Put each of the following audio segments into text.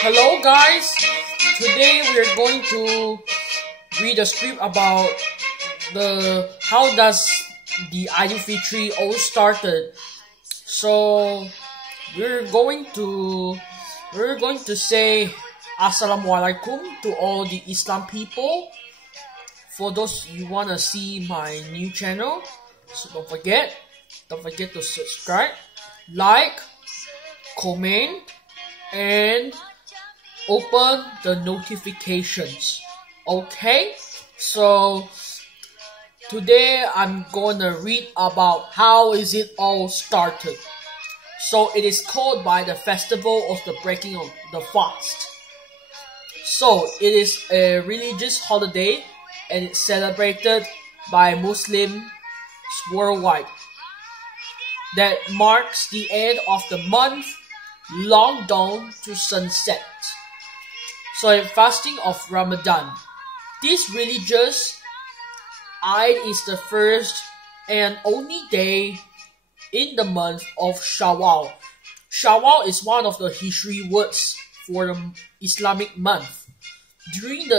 Hello guys, today we are going to read a script about the how does the Aidilfitri all started. So we're going to say Assalamualaikum to all the Islam people. For those you wanna see my new channel, so don't forget to subscribe, like, comment, and open the notifications. Okay, so today I'm gonna read about how is it all started. So it is called by the festival of the breaking of the fast. So it is a religious holiday and it's celebrated by Muslims worldwide that marks the end of the month long dawn to sunset. So fasting of Ramadan. This religious Eid is the first and only day in the month of Shawwal. Shawwal is one of the history words for the Islamic month, during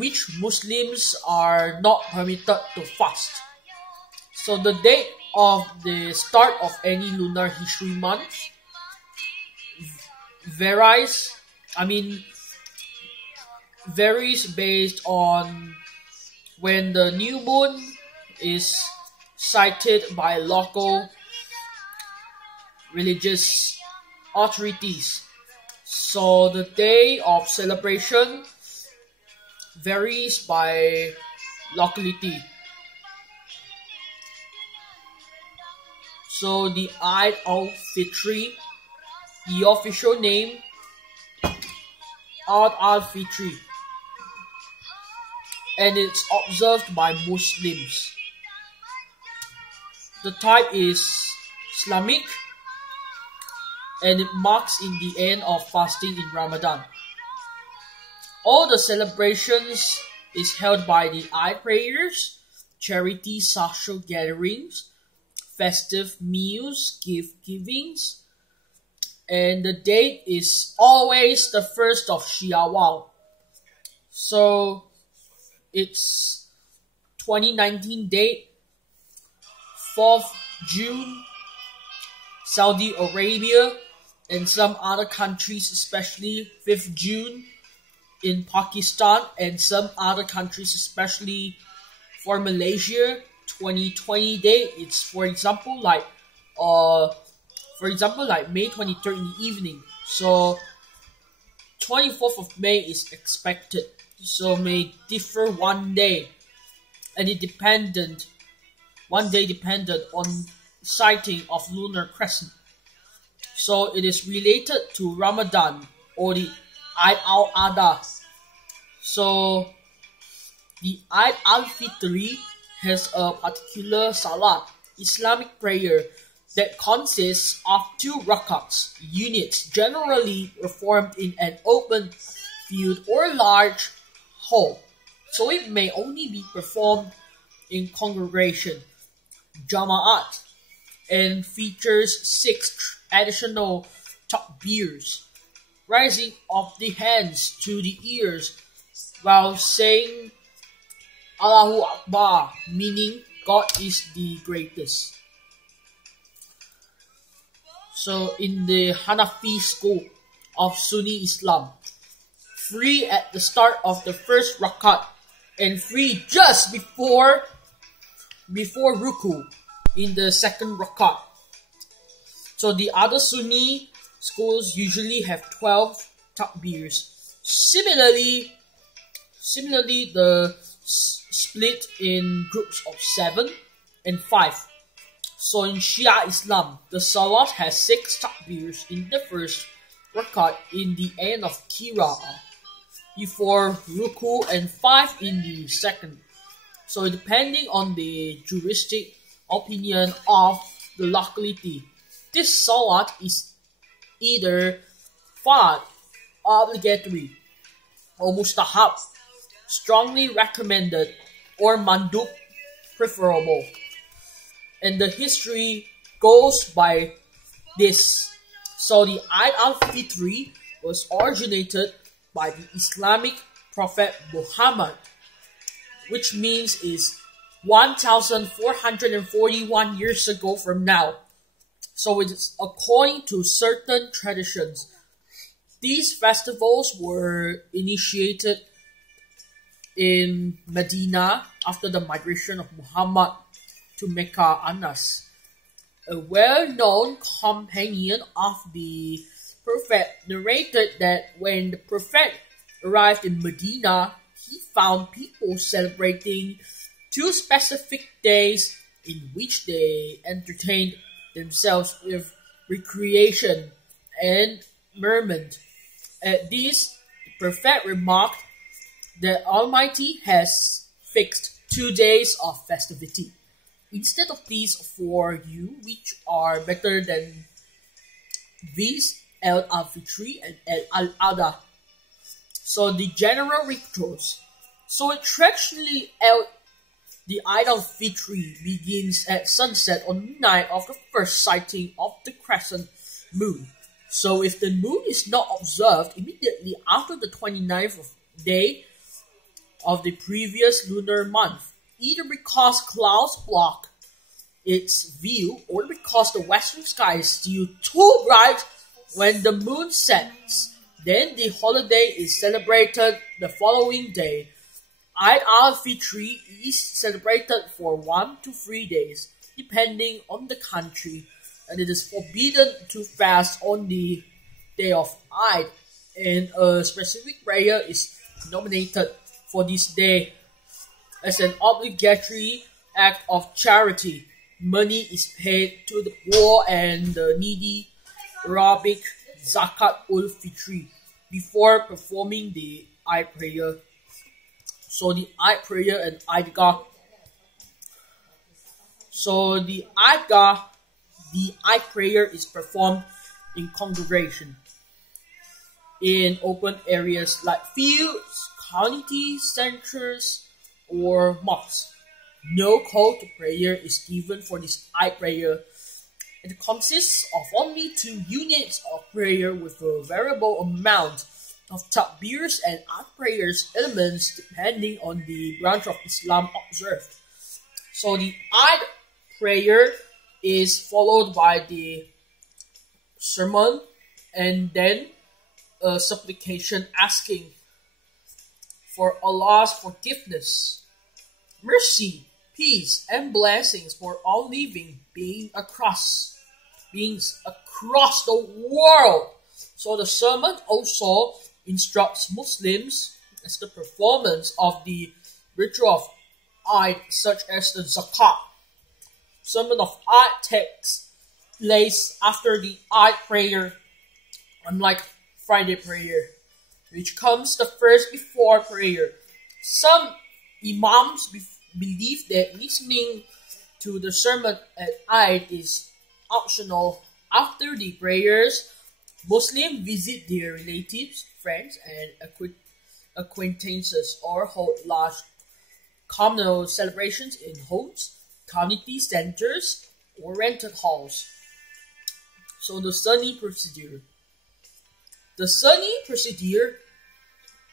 which Muslims are not permitted to fast. So the date of the start of any lunar history month varies based on when the new moon is cited by local religious authorities. So the day of celebration varies by locality. So the Aidilfitri, the official name al-Fitr, and it's observed by Muslims. The type is Islamic and it marks in the end of fasting in Ramadan. All the celebrations is held by the Eid prayers, charity social gatherings, festive meals, gift givings, and the date is always the 1st of Shawwal. So it's 2019 date, 4th June, Saudi Arabia and some other countries, especially 5th June in Pakistan and some other countries, especially for Malaysia, 2020 date. It's for example like May 23rd in the evening. So 24th of May is expected. So may differ one day dependent on sighting of lunar crescent. So it is related to Ramadan or the Eid al-Adha. So the Eid al-Fitri has a particular salat, Islamic prayer, that consists of 2 rakats units generally performed in an open field or large hall. So it may only be performed in congregation, jama'at, and features 6 additional takbirs, rising of the hands to the ears while saying Allahu Akbar, meaning God is the greatest. So in the Hanafi school of Sunni Islam, 3 at the start of the first rakat and 3 just before ruku in the second rakat. So the other Sunni schools usually have 12 takbirs. Similarly, the split in groups of 7 and 5. So in Shia Islam, the Salat has 6 takbirs in the first rakat in the end of Qira'ah before ruku and 5 in the second. So depending on the juristic opinion of the locality, this Salat is either fard, obligatory, or mustahab, strongly recommended, or mandub, preferable. And the history goes by this. So the Eid al-Fitri was originated by the Islamic prophet Muhammad, which means is 1441 years ago from now. So it's according to certain traditions. These festivals were initiated in Medina after the migration of Muhammad to Mecca. Anas, a well-known companion of the Prophet, narrated that when the Prophet arrived in Medina, he found people celebrating 2 specific days in which they entertained themselves with recreation and merriment. At this, the Prophet remarked that Almighty has fixed 2 days of festivity instead of these for you, which are better than these, al-Fitri and al-Adha. So the general rituals. So traditionally, the Aidilfitri begins at sunset on the night of the first sighting of the crescent moon. So if the moon is not observed immediately after the 29th day of the previous lunar month, either because clouds block its view or because the western sky is still too bright when the moon sets, then the holiday is celebrated the following day. Eid al-Fitri is celebrated for 1 to 3 days, depending on the country, and it is forbidden to fast on the day of Eid, and a specific prayer is nominated for this day as an obligatory act of charity. Money is paid to the poor and the needy, Arabic Zakat ul-Fitri, before performing the Eid prayer. So the Eid prayer and Eidgah. So the Eid prayer is performed in congregation in open areas like fields, community centers, or mosques. No call to prayer is given for this Eid prayer. It consists of only 2 units of prayer with a variable amount of takbirs and Eid prayers elements depending on the branch of Islam observed. So the Eid prayer is followed by the sermon and then a supplication asking for Allah's forgiveness, mercy, peace, and blessings for all living beings across the world. So the sermon also instructs Muslims as the performance of the ritual of Eid, such as the Zakat. Sermon of Eid takes place after the Eid prayer, unlike Friday prayer, which comes the first before prayer. Some imams believe that listening to the sermon at Eid is optional. After the prayers, Muslims visit their relatives, friends, and acquaintances or hold large communal celebrations in homes, community centers, or rented halls. So the Sunni procedure. The Sunni procedure,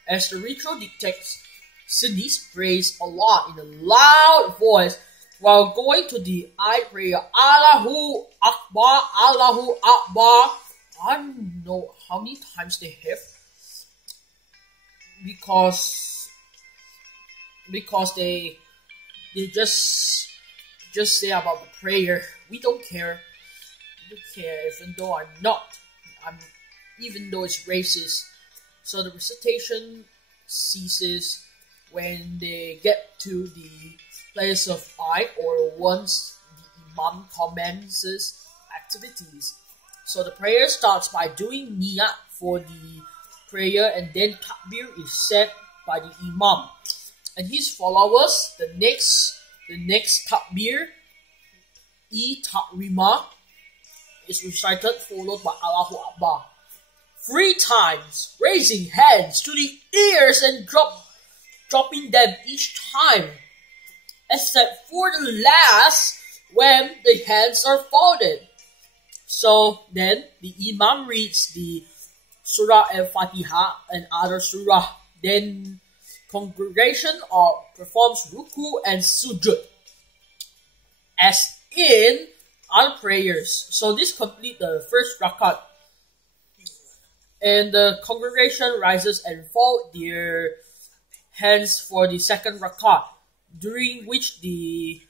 as the ritual dictates, Sunnis praise Allah in a loud voice while going to the Eid prayer. Allahu Akbar, Allahu Akbar. I don't know how many times they have, because they just say about the prayer. We don't care. Even though even though it's racist. So the recitation ceases when they get to the place of Eid or once the Imam commences activities. So the prayer starts by doing niyat for the prayer, and then takbir is said by the Imam and his followers. The next takbir, tahrimah, is recited, followed by Allahu Akbar 3 times, raising hands to the ears and dropping them each time, except for the last when the hands are folded. So then the Imam reads the Surah al-Fatiha and other surah. Then congregation performs ruku and sujud as in other prayers. So this complete the first rakat. And the congregation rises and fold their hands for the second rakat, during which the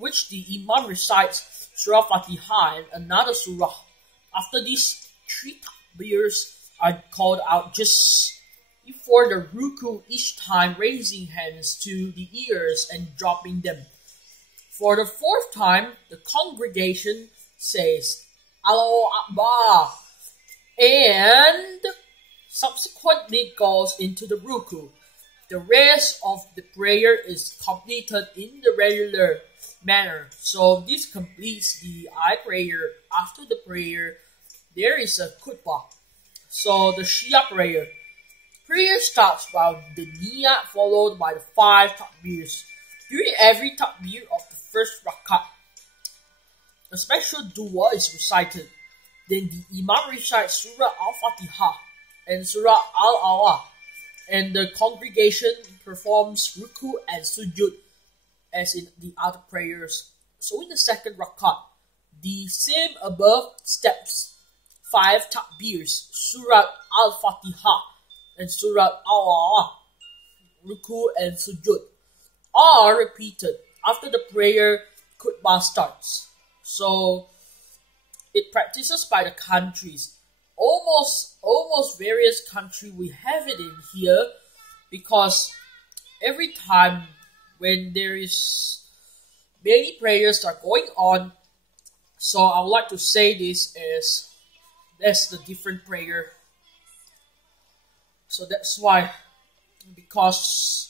Imam recites Surah Fatiha and another surah. After these, 3 takbirs are called out just before the ruku, each time raising hands to the ears and dropping them. For the 4th time, the congregation says Allahu Akbar and subsequently goes into the ruku. The rest of the prayer is completed in the regular manner. So this completes the prayer. After the prayer, there is a khutbah. So the Shia prayer. Prayer starts by the niyat followed by the 5 takbirs. During every takbir of the first rakat, a special dua is recited. Then the Imam recites Surah al-Fatiha and Surah al-Awah, and the congregation performs ruku and sujud as in the other prayers. So in the second rakat, the same above steps, 5 takbirs, Surah al-Fatiha and Surah al-Awah, ruku and sujud are repeated after the prayer khutbah starts. So it practices by the countries. Almost various countries we have it in here, because every time when there is many prayers are going on, so I would like to say this as that's the different prayer. So that's why, because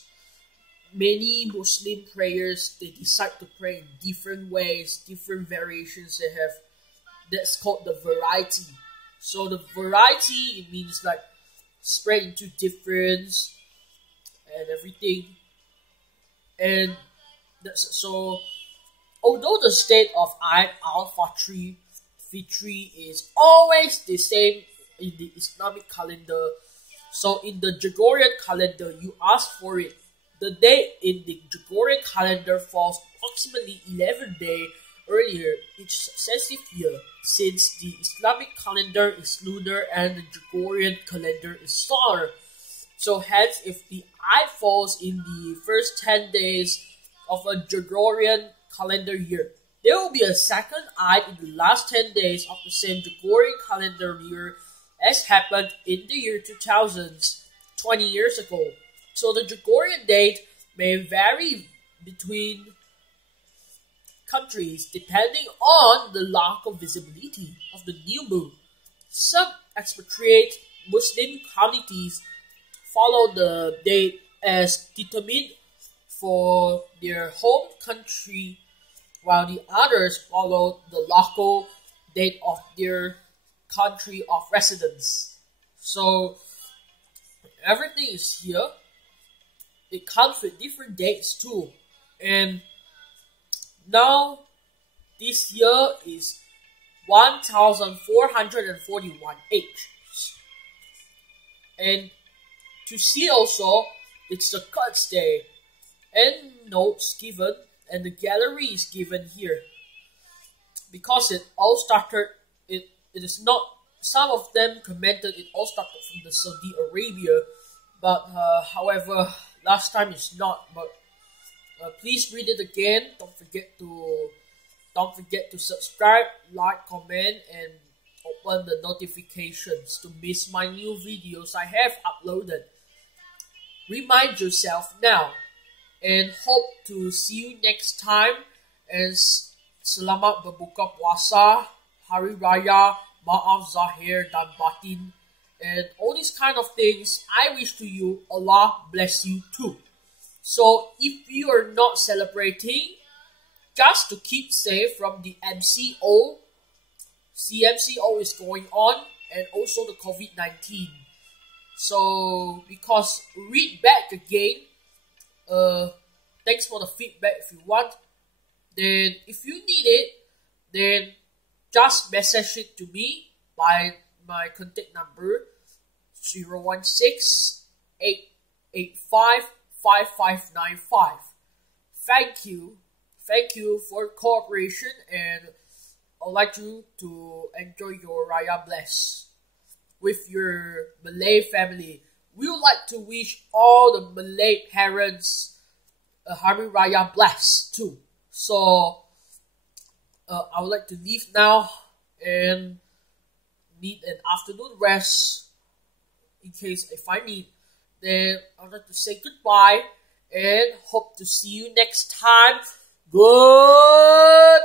many Muslim prayers, they decide to pray in different ways, different variations they have. That's called the variety. So the variety, it means like spread into difference and everything. And that's so. Although the state of Aidilfitri is always the same in the Islamic calendar, so in the Gregorian calendar, you ask for it. The date in the Gregorian calendar falls approximately 11 days earlier each successive year, since the Islamic calendar is lunar and the Gregorian calendar is solar. So hence, if the Eid falls in the first 10 days of a Gregorian calendar year, there will be a second Eid in the last 10 days of the same Gregorian calendar year, as happened in the year 2000, 20 years ago. So the Gregorian date may vary between countries depending on the lack of visibility of the new moon. Some expatriate Muslim communities follow the date as determined for their home country, while the others follow the local date of their country of residence. So everything is here. It comes with different dates too. And now this year is 1441 H. And to see also, it's the Quds Day. And notes given, and the gallery is given here. Because it all started, it is not, some of them commented it all started from the Saudi Arabia, but however, last time it's not. But please read it again. Don't forget to subscribe, like, comment, and open the notifications to miss my new videos I have uploaded. Remind yourself now, and hope to see you next time. And selamat berbuka puasa, Hari Raya, Maaf Zahir dan Batin, and all these kind of things. I wish to you, Allah bless you too. So if you are not celebrating, just to keep safe from the CMCO is going on, and also the COVID-19. So because read back again, thanks for the feedback if you want. Then if you need it, then just message it to me by my contact number 016-885-5595. Thank you. Thank you for cooperation, and I'd like you to enjoy your Raya Bless with your Malay family. We would like to wish all the Malay parents a Hari Raya Bless too. So I would like to leave now and need an afternoon rest in case if I need. Then I'd like to say goodbye and hope to see you next time. Goodbye!